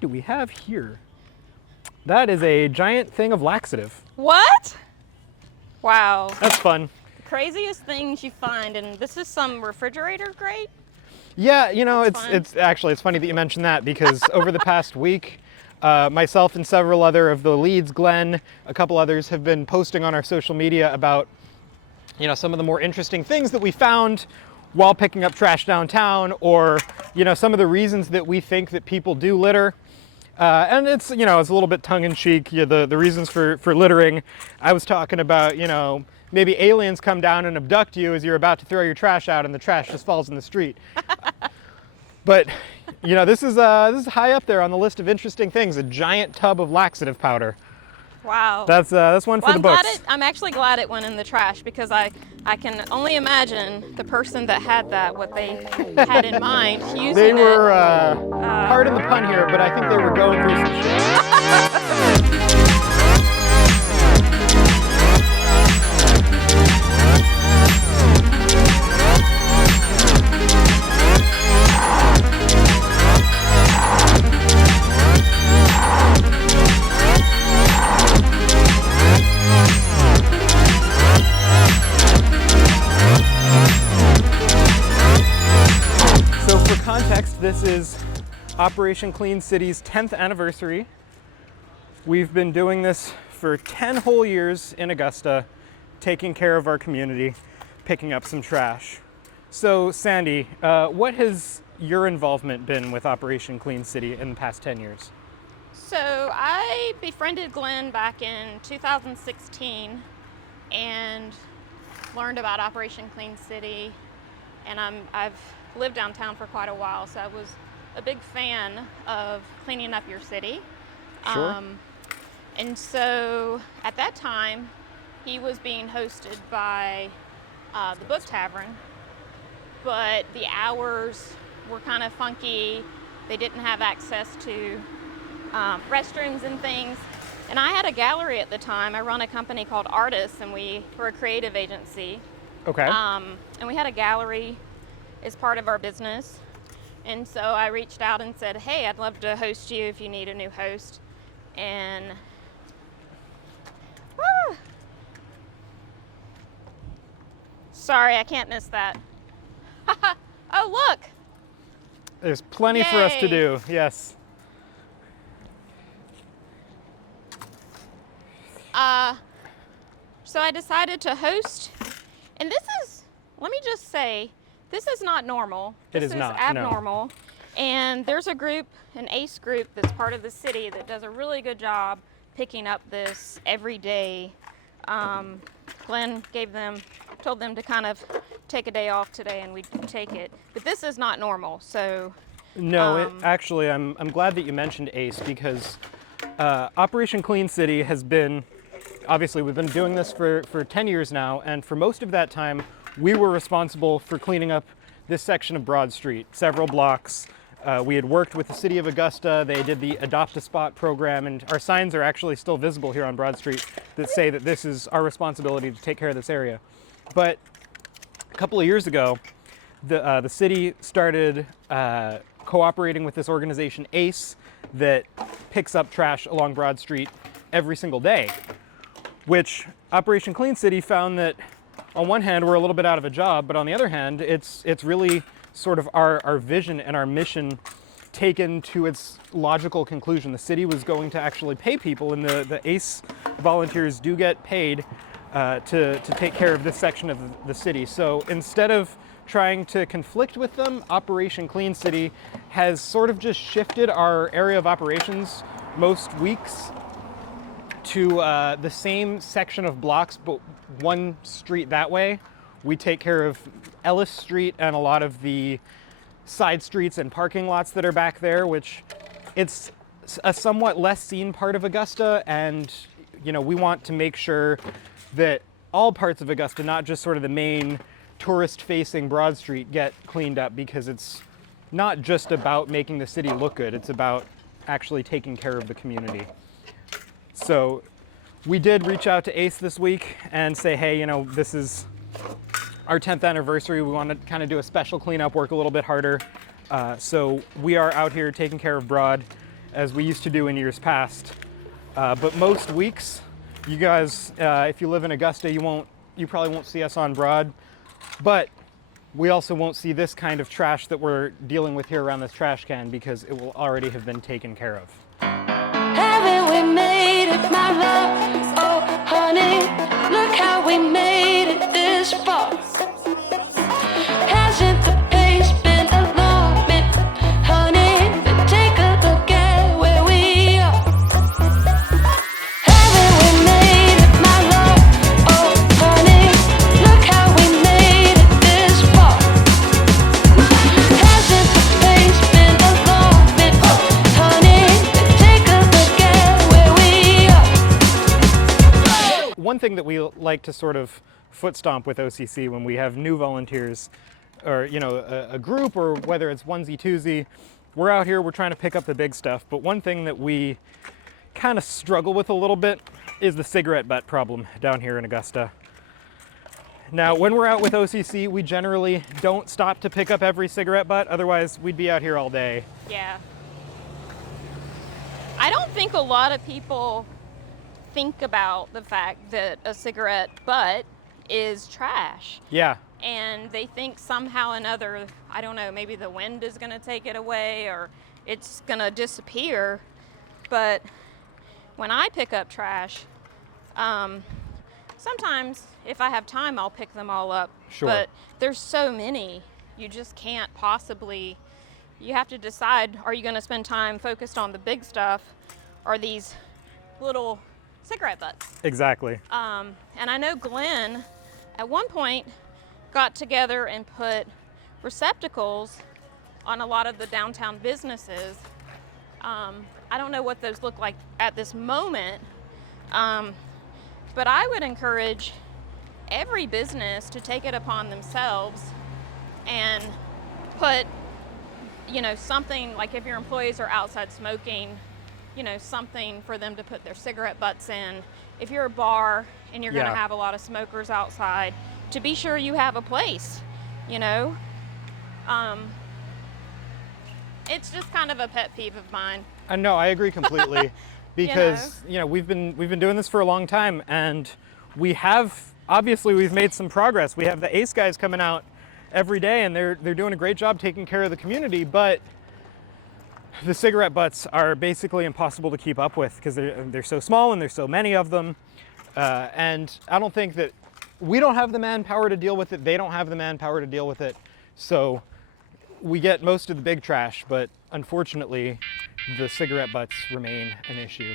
do we have here? That is a giant thing of laxative. What? Wow. That's fun. Craziest things you find, and this is some refrigerator grate? Yeah, you know, That's it's funny that you mentioned that, because over the past week, myself and several other of the leads, Glenn, a couple others, have been posting on our social media about, you know, some of the more interesting things that we found while picking up trash downtown, or, you know, some of the reasons that we think that people do litter. And it's, you know, it's a little bit tongue-in-cheek, the reasons for littering. I was talking about, you know, maybe aliens come down and abduct you as you're about to throw your trash out and the trash just falls in the street. But, you know, this is high up there on the list of interesting things, a giant tub of laxative powder. Wow. That's one for the books. I'm actually glad it went in the trash, because I can only imagine the person that had that, what they had in mind using it. They were, pardon the pun here, but I think they were going through some shit. This is Operation Clean City's 10th anniversary. We've been doing this for 10 whole years in Augusta, taking care of our community, picking up some trash. So Sandy, what has your involvement been with Operation Clean City in the past 10 years? So I befriended Glenn back in 2016 and learned about Operation Clean City, and I've lived downtown for quite a while, so I was a big fan of cleaning up your city. Sure. And so at that time, he was being hosted by the Book Tavern, but the hours were kind of funky. They didn't have access to restrooms and things. And I had a gallery at the time. I run a company called Artists, and we were a creative agency. Okay. And we had a gallery as part of our business. And so I reached out and said, hey, I'd love to host you if you need a new host. And sorry, I can't miss that. Oh, look. There's plenty for us to do, yes. So I decided to host, and this is, let me just say, this is not normal. It is not, no. Abnormal. And there's a group, an ACE group that's part of the city that does a really good job picking up this every day. Glenn told them to kind of take a day off today, and we'd take it. But this is not normal, so. No, actually, I'm glad that you mentioned ACE, because Operation Clean City has been, obviously we've been doing this for 10 years now, and for most of that time, we were responsible for cleaning up this section of Broad Street, several blocks. We had worked with the city of Augusta. They did the Adopt a Spot program, and our signs are actually still visible here on Broad Street that say that this is our responsibility to take care of this area. But a couple of years ago, the city started cooperating with this organization, ACE, that picks up trash along Broad Street every single day, which Operation Clean City found that on one hand, we're a little bit out of a job, but on the other hand, it's really sort of our vision and our mission taken to its logical conclusion. The city was going to actually pay people, and the ACE volunteers do get paid to take care of this section of the city. So instead of trying to conflict with them, Operation Clean City has sort of just shifted our area of operations most weeks to the same section of blocks, but one street that way. We take care of Ellis Street and a lot of the side streets and parking lots that are back there, which it's a somewhat less seen part of Augusta, and you know, we want to make sure that all parts of Augusta, not just sort of the main tourist-facing Broad Street, get cleaned up, because it's not just about making the city look good, it's about actually taking care of the community. So we did reach out to ACE this week and say, hey, you know, this is our 10th anniversary. We want to kind of do a special cleanup, work a little bit harder. So we are out here taking care of Broad. as we used to do in years past. But most weeks, you guys, if you live in Augusta, you probably won't see us on Broad, but we also won't see this kind of trash that we're dealing with here around this trash can because it will already have been taken care of. Haven't we made it, my love? Oh, honey, look how we made it this far. Hasn't the pace been alarming, honey? But take a look at where we are. Haven't we made it, my love? Oh, honey, look how we made it this far. Hasn't the pace been alarming, honey? But take a look at where we are. One thing that we like to sort of foot stomp with OCC when we have new volunteers, or a group, or whether it's onesie twosie, we're out here, we're trying to pick up the big stuff. But one thing that we kind of struggle with a little bit is the cigarette butt problem down here in Augusta. Now, when we're out with OCC, we generally don't stop to pick up every cigarette butt, otherwise we'd be out here all day. Yeah. I don't think a lot of people think about the fact that a cigarette butt is trash. Yeah. And they think somehow or another, I don't know, maybe the wind is going to take it away or it's going to disappear. But when I pick up trash, sometimes if I have time, I'll pick them all up. Sure. But there's so many, you just can't possibly, you have to decide, are you going to spend time focused on the big stuff or these little cigarette butts? Exactly. And I know Glenn at one point got together and put receptacles on a lot of the downtown businesses. I don't know what those look like at this moment, but I would encourage every business to take it upon themselves and put, something like if your employees are outside smoking, something for them to put their cigarette butts in. If you're a bar and you're going to have a lot of smokers outside, to be sure you have a place, It's just kind of a pet peeve of mine. No, I agree completely because, we've been doing this for a long time, and we've made some progress. We have the ACE guys coming out every day, and they're doing a great job taking care of the community, but the cigarette butts are basically impossible to keep up with because they're so small and there's so many of them. And I don't think that we don't have the manpower to deal with it. They don't have the manpower to deal with it. So we get most of the big trash, but unfortunately, the cigarette butts remain an issue.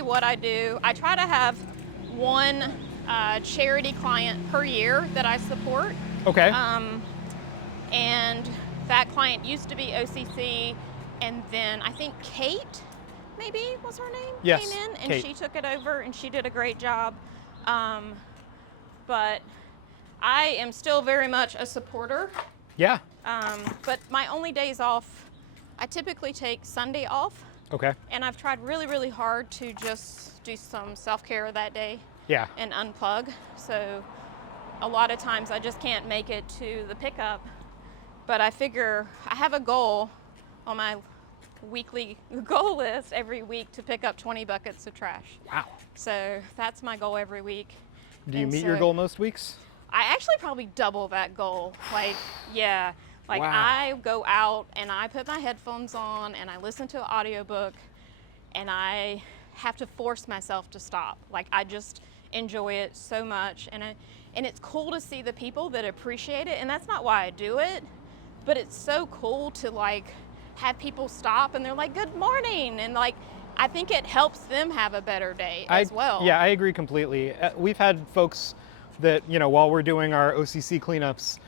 What I do, I try to have one charity client per year that I support. Okay. And that client used to be OCC, and then I think Kate, maybe was her name, yes, came in, and Kate. She took it over, and she did a great job. But I am still very much a supporter. Yeah. But my only days off, I typically take Sunday off. Okay. And I've tried really, really hard to just do some self-care that day. Yeah. And unplug. So a lot of times I just can't make it to the pickup. But I figure I have a goal on my weekly goal list every week to pick up 20 buckets of trash. Wow. So that's my goal every week. Do you And meet your so goal most weeks? I actually probably double that goal. Yeah. Like Wow. I go out and I put my headphones on and I listen to an audiobook, and I have to force myself to stop. Like I just enjoy it so much, and it's cool to see the people that appreciate it, and that's not why I do it, but it's so cool to have people stop and they're like, "Good morning," and I think it helps them have a better day as well. Yeah, I agree completely. We've had folks that, while we're doing our OCC cleanups,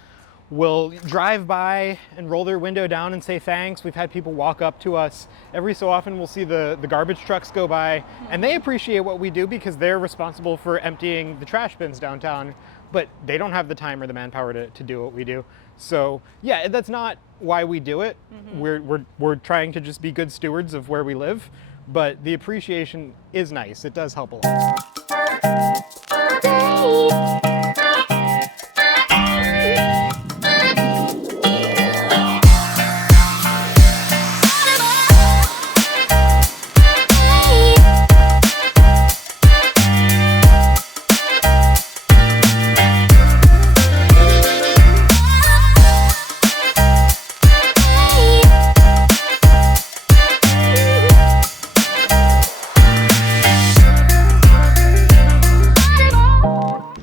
will drive by and roll their window down and say thanks. We've had people walk up to us. Every so often we'll see the garbage trucks go by, and they appreciate what we do because they're responsible for emptying the trash bins downtown, but they don't have the time or the manpower to do what we do. So yeah, that's not why we do it. We're trying to just be good stewards of where we live, but the appreciation is nice. It does help a lot.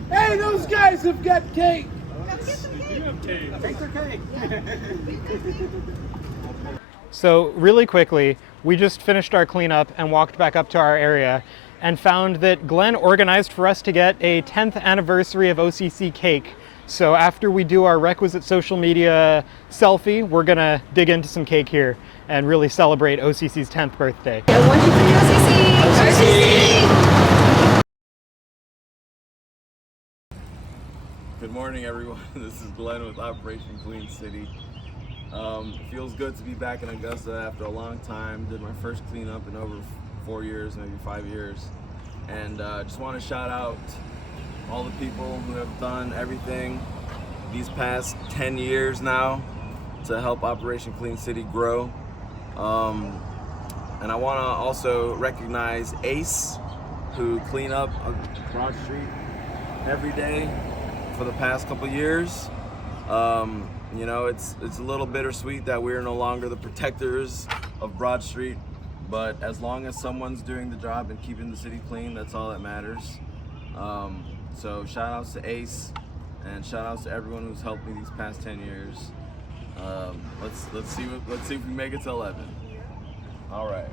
Hey, those guys have got cake. So really quickly, we just finished our cleanup and walked back up to our area and found that Glenn organized for us to get a 10th anniversary of OCC cake. So after we do our requisite social media selfie, we're gonna dig into some cake here and really celebrate OCC's 10th birthday. 1, 2, 3, OCC! Good morning, everyone. This is Glenn with Operation Clean City. It feels good to be back in Augusta after a long time. Did my first cleanup in over 4 years, maybe 5 years. And just want to shout out all the people who have done everything these past 10 years now to help Operation Clean City grow. And I want to also recognize Ace, who clean up Broad Street every day for the past couple years. You know, it's a little bittersweet that we're no longer the protectors of Broad Street, but as long as someone's doing the job and keeping the city clean, that's all that matters. So shout outs to Ace and shout outs to everyone who's helped me these past 10 years. Let's see if we make it to 11. All right.